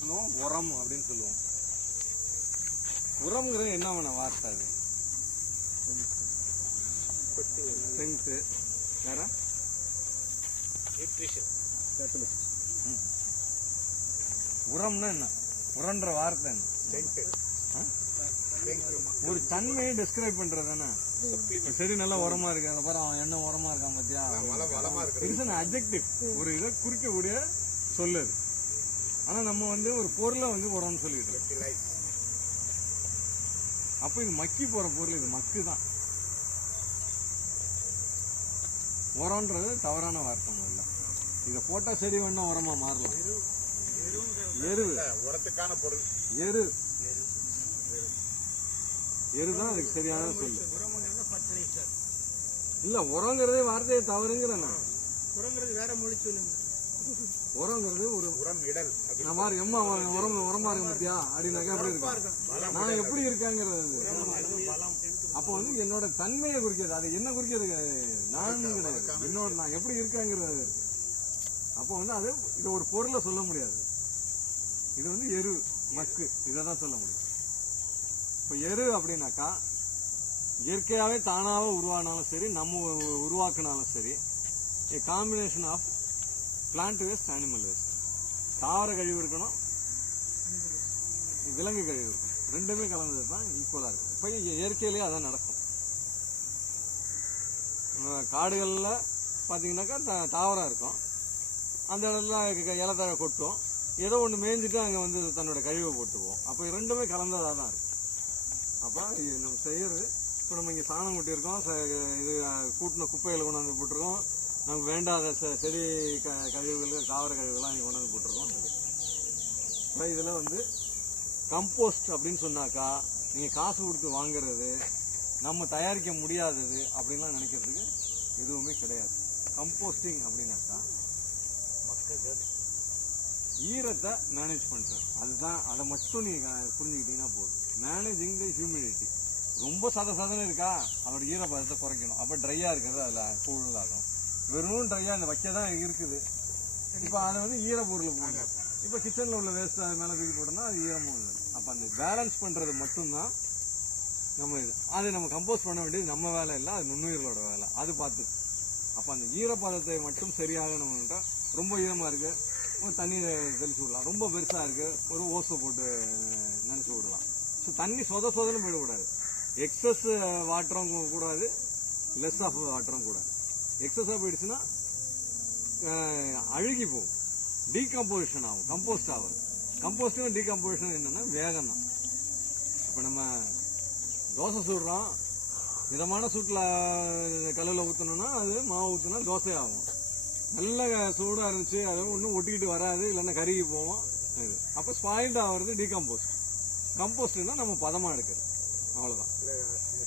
சொல்லுவோம் உரம் அப்படின்னு சொல்லுவோம். உரம்ங்கிறது என்ன வார்த்தை? அது ஸ்ட்ரென்த், வேற உரம்னா என்ன? உரன்ற வார்த்தை என்ன? ஒரு தன்மையை டிஸ்கிரைப் பண்றதுதானே. சரி, நல்லா உரமா இருக்கு, அதை பாரு அவன் என்ன உரமா இருக்கான் பாத்தியா, இட்ஸ் an adjective. ஒரு இதை குறிக்கக்கூடிய சொல்லுது. ஆனா நம்ம ஒரு பொருளை உரம்னு சொல்லிட்டு, அப்ப இது மக்கி போற பொருள், இது மக்குதான். உரம்ன்றது தவறான வார்த்தை. முதல்ல இதை போட்டா சரி வேணா உரமா மாறலாம். எரு, உரத்துக்கான பொருள் எரு. எருதான் அதுக்கு சரியான சொல்லு. இல்ல, உரங்கிறது வார்த்தையை தவறுங்கிற. உரங்கிறது வேற மொழி சொல்லுங்க. உரங்கிறது ஒரு உரம் இடல். எம்மா உரம் உரமா இருக்கு பத்தியா அப்படின்னாக்கா எப்படி இருக்கு, நான் எப்படி இருக்கேங்கிறது. அப்போ என்னோட தன்மையை குறிக்கிறது. அது என்ன குறிக்கிறது? நான் கிடையாது, என்னோட நான் எப்படி இருக்கேங்கிறது. அப்போ அது இது ஒரு பொருளை சொல்ல முடியாது. இது எரு, மக்கு, இதான் சொல்ல முடியும். இப்போ எரு அப்படின்னாக்கா இயற்கையாவே தானாக உருவானாலும் சரி, நம்ம உருவாக்கினாலும் சரி, combination of plant waste, animal waste. தாவர கழிவு இருக்கணும், விலங்கு கழிவு இருக்கணும், ரெண்டுமே கலந்தது தான் ஈக்குவலா இருக்கும். இப்போ இயற்கையிலேயே அதான் நடக்கும். காடுகள்ல பாத்தீங்கன்னாக்கா தாவரம் இருக்கும், அந்த இடத்துல இலத்தழை கொட்டும், ஏதோ ஒன்று மேய்ஞ்சிட்டு அங்கே தன்னோட கழிவை போட்டுவோம். அப்போ ரெண்டுமே கலந்ததாக தான் இருக்கும். அப்போ நம்ம செய்யறது, இப்போ நம்ம இங்கே சாணம் கொட்டியிருக்கோம், இது கூட்டின குப்பைகளை கொண்டாந்து போட்டிருக்கோம், நமக்கு வேண்டாத செடி கழிவுகள், தாவர கழிவுகள்லாம் இங்கே கொண்டாந்து போட்டிருக்கோம். இப்போ இதில் கம்போஸ்ட் அப்படின்னு சொன்னாக்கா நீங்கள் காசு கொடுத்து வாங்குறது, நம்ம தயாரிக்க முடியாதது அப்படின்லாம் நினைக்கிறதுக்கு எதுவுமே கிடையாது. கம்போஸ்டிங் அப்படின்னாக்கா ஈரத்தை மேனேஜ் பண்றது, அதுதான். அதை மட்டும் நீங்க புரிஞ்சுக்கிட்டீங்கன்னா போதும். மேனேஜிங் தி ஹியூமிடிட்டி. ரொம்ப சதன்னு இருக்கா, அதோட ஈரப்பதத்தை குறைக்கணும். அப்ப ட்ரையா இருக்கிறது அதுல கூடுதலாகும். வெறும் ட்ரையா இந்த வைக்கதான் இருக்குது. இப்ப அதை ஈரப்பொருள் போடணும். இப்ப கிச்சன்ல உள்ள வேஸ்ட் அது மேல தூக்கி போட்டோம்னா அது ஈரமும் இல்லை. அப்ப அந்த பேலன்ஸ் பண்றது மட்டும்தான் நம்ம இது. அது நம்ம கம்போஸ் பண்ண வேண்டியது நம்ம வேலை இல்லை, அது நுண்ணுயிர்களோட வேலை. அது பார்த்து அப்ப அந்த ஈரப்பதத்தை மட்டும் சரியாக நம்ம ரொம்ப ஈரமா இருக்கு, ஒரு தண்ணி தெளிச்சு விடலாம். ரொம்ப பெருசா இருக்கு, ஒரு ஓசை போட்டு நினைச்சு விடலாம். ஸோ தண்ணி சொதன்னு போயிடக்கூடாது. எக்ஸஸ் வாட்டரும் கூடாது, லெஸ் ஆஃப் வாட்டரும் கூடாது. எக்ஸஸா போயிடுச்சுன்னா அழுகி போகும், டீகம்போசிஷன் ஆகும், கம்போஸ்ட் ஆகும். கம்போஸ்டும் டீகம்போசிஷன் என்னன்னா வேகம் தான். இப்போ நம்ம தோசை சுடுறோம், மிதமான சூட்டில் கல்லில் ஊற்றணும்னா அது மாவு ஊற்றினா தோசை ஆகும். நல்ல சூடாக இருந்துச்சு, அது ஒன்றும் ஒட்டிக்கிட்டு வராது, இல்லைன்னா கருகி போவோம். இது அப்போ ஸ்பாயில்ட் ஆகிறது டீகம்போஸ்ட். கம்போஸ்ட்னா நம்ம பதமாக எடுக்கிறது, அவ்வளோதான்.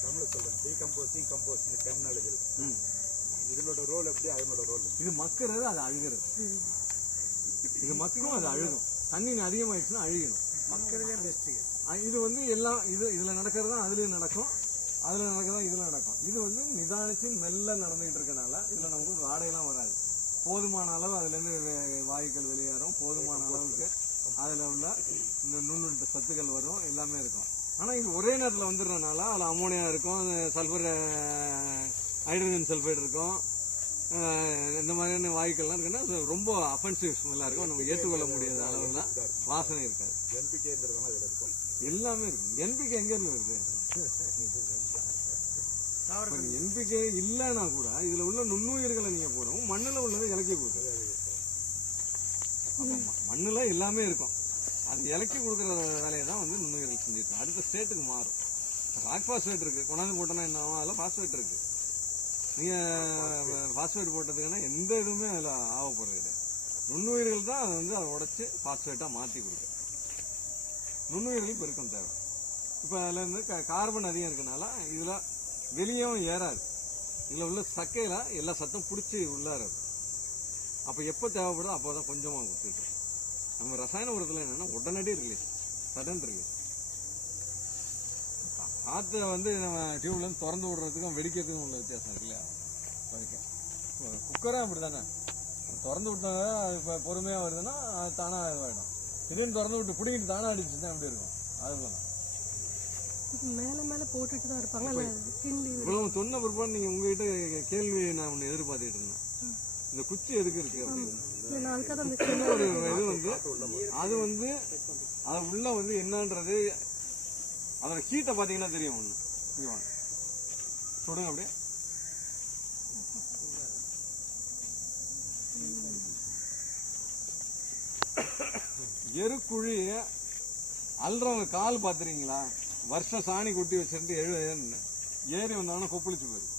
தமிழ் சொல்றேன், டீகம்போஸ்டிங், கம்போஸ்டிங் டெர்மினாலஜி. இதனோட ரோல் எப்படி, அதனோட ரோல் இது மக்குறது, அது அழுகிறது. இது மக்கும், அது அழுகும். தண்ணி அதிகமாயிடுச்சுன்னா அழுகணும். மக்களே பெஸ்ட். இது எல்லாம் இதுல நடக்கிறது தான் அதுலயும் நடக்கும், அதுல நடக்கிறதா இதுல நடக்கும். இது நிதானிச்சு மெல்ல நடந்துகிட்டு இருக்கனால இதுல நமக்கு வாடையெல்லாம் வராது. போதுமான அளவு அதுல இருந்து வாயுக்கள் வெளியேறும், போதுமான அளவுக்கு அதுல உள்ள இந்த நுண்ணுட்ட சத்துக்கள் வரும், எல்லாமே இருக்கும். ஆனா இது ஒரே நேரத்தில் வந்துடுறதுனால அதுல அமோனியா இருக்கும், சல்பர், ஹைட்ரஜன் சல்பைடு இருக்கும், இந்த மாதிரியான வாயுக்கள்லாம் இருக்குன்னா ரொம்ப அஃபென்சிவ் ஸ்மெல்லா இருக்கும். நம்ம ஏற்றுக்கொள்ள முடியாத அளவுல வாசனை இருக்காது. எல்லாமே இருக்கும். என்பிகே எங்க இருந்து வருது? என்பிகே இல்லைன்னா கூட இதுல உள்ள நுண்ணுயிர்களை நீங்க போடும், மண்ணுல உள்ளதை இலக்கி கொடுக்குது. மண்ணுல எல்லாமே இருக்கும், அது இலக்கி கொடுக்குற வேலையை தான் நுண்ணுயிர்கள் செஞ்சிருக்கோம். அடுத்த ஸ்டேட்டுக்கு மாறும். ராக் பாஸ்பேட் இருக்கு, கொண்டாந்து போட்டோம்னா என்ன ஆகும்? அதில் பாஸ்பேட் இருக்கு. நீங்க பாஸ்பேட் போட்டதுக்குன்னா எந்த இதுவுமே அதில் ஆகப்படுறது கிடையாது. நுண்ணுயிர்கள் தான் அதை உடைச்சு பாஸ்பேட்டா மாற்றி கொடுக்குது. நுண்ணுயிர்கள் பெருக்கம் தேவை. இப்போ அதில் இருந்து கார்பன் அதிகம் இருக்கனால இதுல வெளியும் ஏறாது. இதுல உள்ள சக்கையில எல்லா சத்தம் பிடிச்சி உள்ளாராது. அப்ப எப்ப தேவைப்படுதோ அப்போதான் கொஞ்சமா கொடுத்துட்டு. நம்ம ரசாயன உரத்துல என்னன்னா உடனடி ரிலீஸ், சடன் ரிலீஸ். காற்றை நம்ம டியூப்ல இருந்து திறந்து விடுறதுக்கும் வெடிக்கிறதுக்கும் உள்ள வித்தியாசம் இருக்குல்ல. குக்கரும் அப்படித்தானே, திறந்து விட்டாங்க அது பொறுமையா வருதுன்னா அது தானா இதுவாயிடும். திடீர்னு திறந்து விட்டு பிடிக்கிட்டு தானே அடிச்சுதான் எப்படி இருக்கும் அதுதான் மேல மேல போட்டுட்டு தான் இருப்பாங்க. அல்ல கிண்டி இவ்வளவு சொன்ன பிற்பாடு நீங்க உங்ககிட்ட கேள்வி நான் ஒண்ணு எதிர்பார்த்துட்டு இருந்தேன். இந்த குச்சி எதுக்கு இருக்கு அப்படின்னு நாளுக்காக அந்த ஒரு இது வந்து அது வந்து அது உள்ள வந்து என்னன்றது அதோட ஹீட்டை பாத்தீங்கன்னா தெரியும். ஒண்ணு சொல்லுங்க அப்படியே. எருக்குழி அல்றவங்க கால் பாத்துறீங்களா? வருஷம் சாணி கொட்டி வச்சுட்டு ஏறி வந்தாலும் கொப்பளிச்சு போயிரு.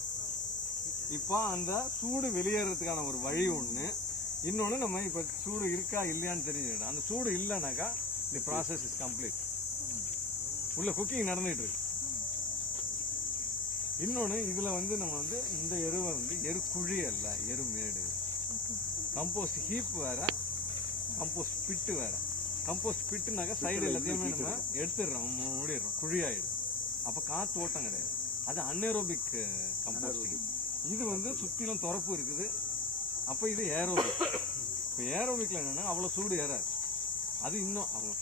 இப்ப அந்த சூடு வெளியேறதுக்கான ஒரு வழி ஒண்ணு. இன்னொன்னு நம்ம இப்ப சூடு இருக்கா இல்லையான்னு தெரிஞ்சுக்கணும். அந்த சூடு இல்லைனாக்கா இந்த ப்ராசஸ் இஸ் கம்ப்ளீட். உள்ள குக்கிங் நடந்துட்டு இருக்கு. இன்னொன்னு இதுல வந்து நம்ம வந்து இந்த எருவை வந்து எருக்குழி அல்ல, எருமேடு. கம்போஸ்ட் ஹீப் வேற, கம்போஸ்ட் பிட்டு வேற. கம்போஸ்ட் பிட்டுனாக்கா சைடு எல்லாத்தையுமே நம்ம எடுத்துடுறோம், மூடிடுறோம், குழி ஆயிடும். அப்ப காத்து ஓட்டம் கிடையாது. அது அன்ஏரோபிக் கம்போஸ்டிங். இது வந்து சுத்திலும் துறப்பு இருக்குது. அப்ப இது ஏரோபிக். இப்ப ஏரோபிக்ல என்னன்னா அவ்வளவு சூடு ஏறாது. அது இன்னும் அவங்க